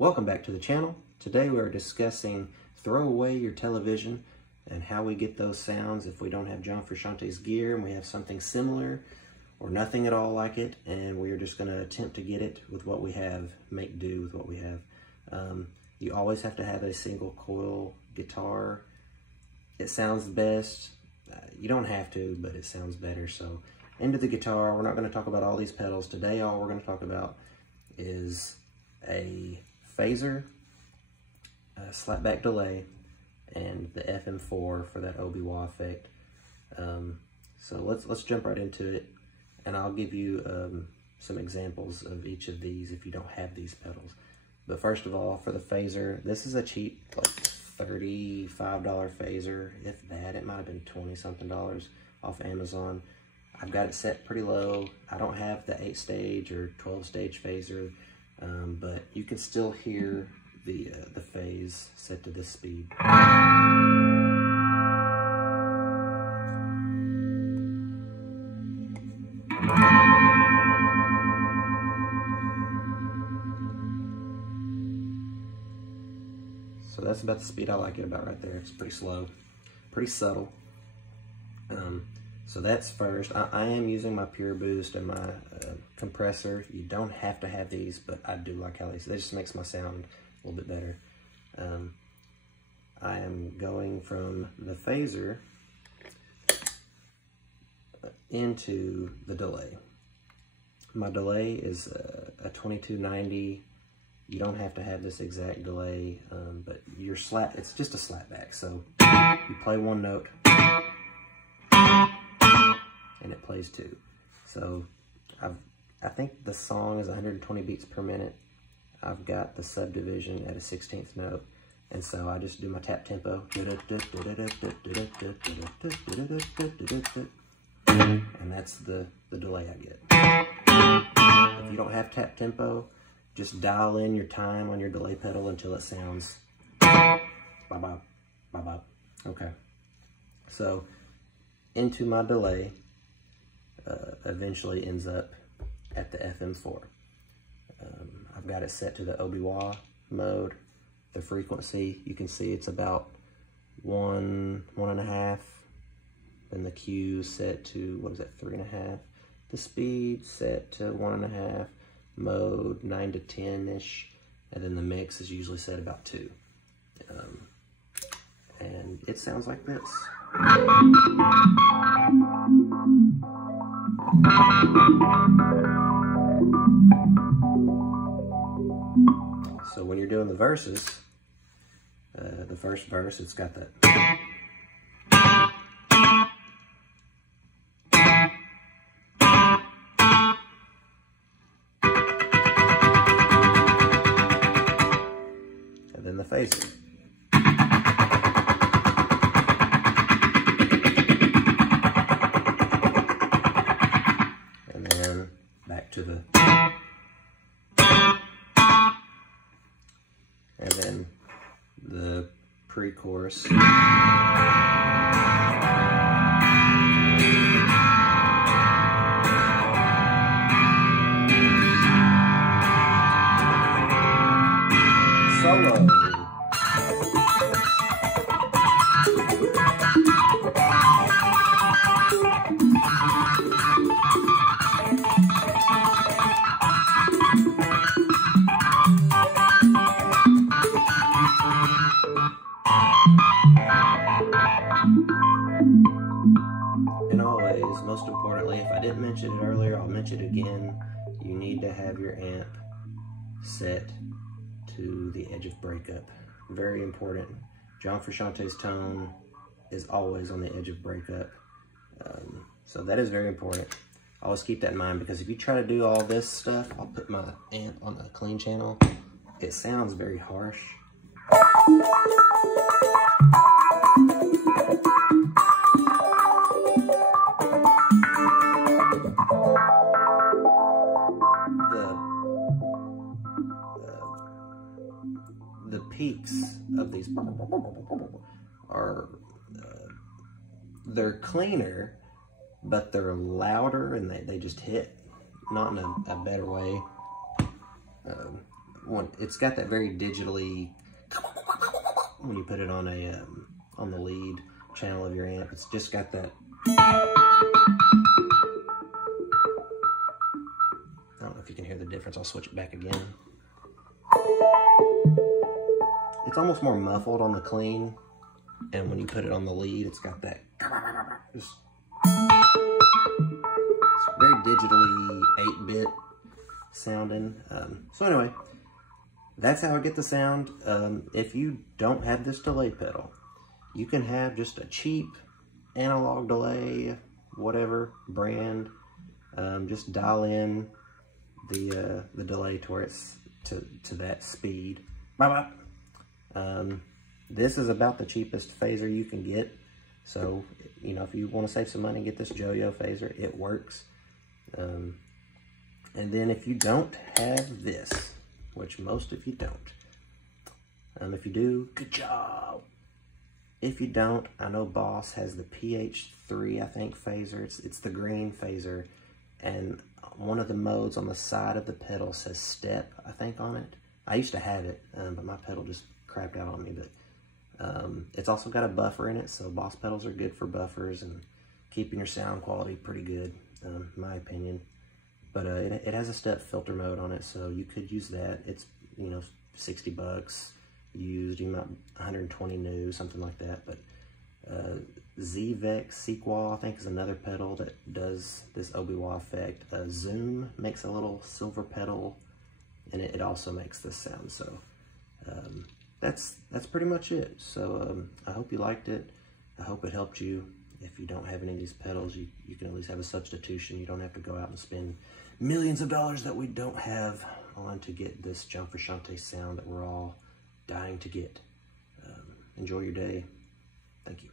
Welcome back to the channel. Today we're discussing throw away your television and how we get those sounds if we don't have John Frusciante's gear and we have something similar or nothing at all like it, and we're just going to attempt to get it with what we have, make do with what we have. You always have to have a single coil guitar. It sounds best. You don't have to, but it sounds better. So into the guitar, we're not going to talk about all these pedals. Today all we're going to talk about is a phaser, a slapback delay, and the FM4 for that obi-wah effect. So let's jump right into it, and I'll give you some examples of each of these if you don't have these pedals. But first of all, for the phaser, this is a cheap, like $35 phaser, if that. It might have been 20-something dollars off Amazon. I've got it set pretty low. I don't have the 8-stage or 12-stage phaser, but you can still hear the phase set to this speed. So that's about the speed I like it about right there. It's pretty slow, pretty subtle. So that's first. I am using my Pure Boost and my compressor. You don't have to have these, but I do like how they just makes my sound a little bit better. I am going from the phaser into the delay. My delay is a 2290. You don't have to have this exact delay, but it's just a slapback. So you play one note, and it plays two. So I think the song is 120 beats per minute. I've got the subdivision at a 16th note, and so I just do my tap tempo, and that's the delay I get. If you don't have tap tempo, just dial in your time on your delay pedal until it sounds ba-ba, ba-ba. Okay, so into my delay eventually ends up at the FM4. I've got it set to the obi-wah mode. The frequency, you can see it's about 1.5, and the Q set to, what is that, 3.5. The speed set to 1.5, mode 9 to 10-ish, and then the mix is usually set about 2. And it sounds like this. So when you're doing the verses, the first verse, it's got that. And then the phaser. And then back to the. And then the pre-chorus. Solo. And always, most importantly, if I didn't mention it earlier, I'll mention it again. You need to have your amp set to the edge of breakup. Very important. John Frusciante's tone is always on the edge of breakup. So that is very important. Always keep that in mind, because if you try to do all this stuff, I'll put my amp on a clean channel. It sounds very harsh. The peaks of these are they're cleaner, but they're louder and they just hit, not in a better way. it's got that very digitally, when you put it on the lead channel of your amp, it's just got that. I don't know if you can hear the difference. I'll switch it back again. It's almost more muffled on the clean, and when you put it on the lead, it's got that. It's very digitally 8-bit sounding. So anyway, that's how I get the sound. If you don't have this delay pedal, you can have just a cheap analog delay, whatever brand. Just dial in the delay to where it's to that speed. This is about the cheapest phaser you can get. So, you know, if you want to save some money, get this joyo phaser. It works. And then if you don't have this, which most of you don't, if you do, good job. If you don't, I know Boss has the PH3, I think, phaser. It's the green phaser. And one of the modes on the side of the pedal says step, I think, on it. I used to have it, but my pedal just crapped out on me. But it's also got a buffer in it, so Boss pedals are good for buffers and keeping your sound quality pretty good, in my opinion. But it has a step filter mode on it, so you could use that. It's, you know, 60 bucks used, you might 120 new, something like that. But ZVEX Sequel, I think, is another pedal that does this Obi-Wan effect. Zoom makes a little silver pedal, and it also makes this sound. So that's pretty much it. So I hope you liked it. I hope it helped you. If you don't have any of these pedals, you can at least have a substitution. You don't have to go out and spend millions of dollars that we don't have on to get this John Frusciante sound that we're all dying to get. Enjoy your day. Thank you.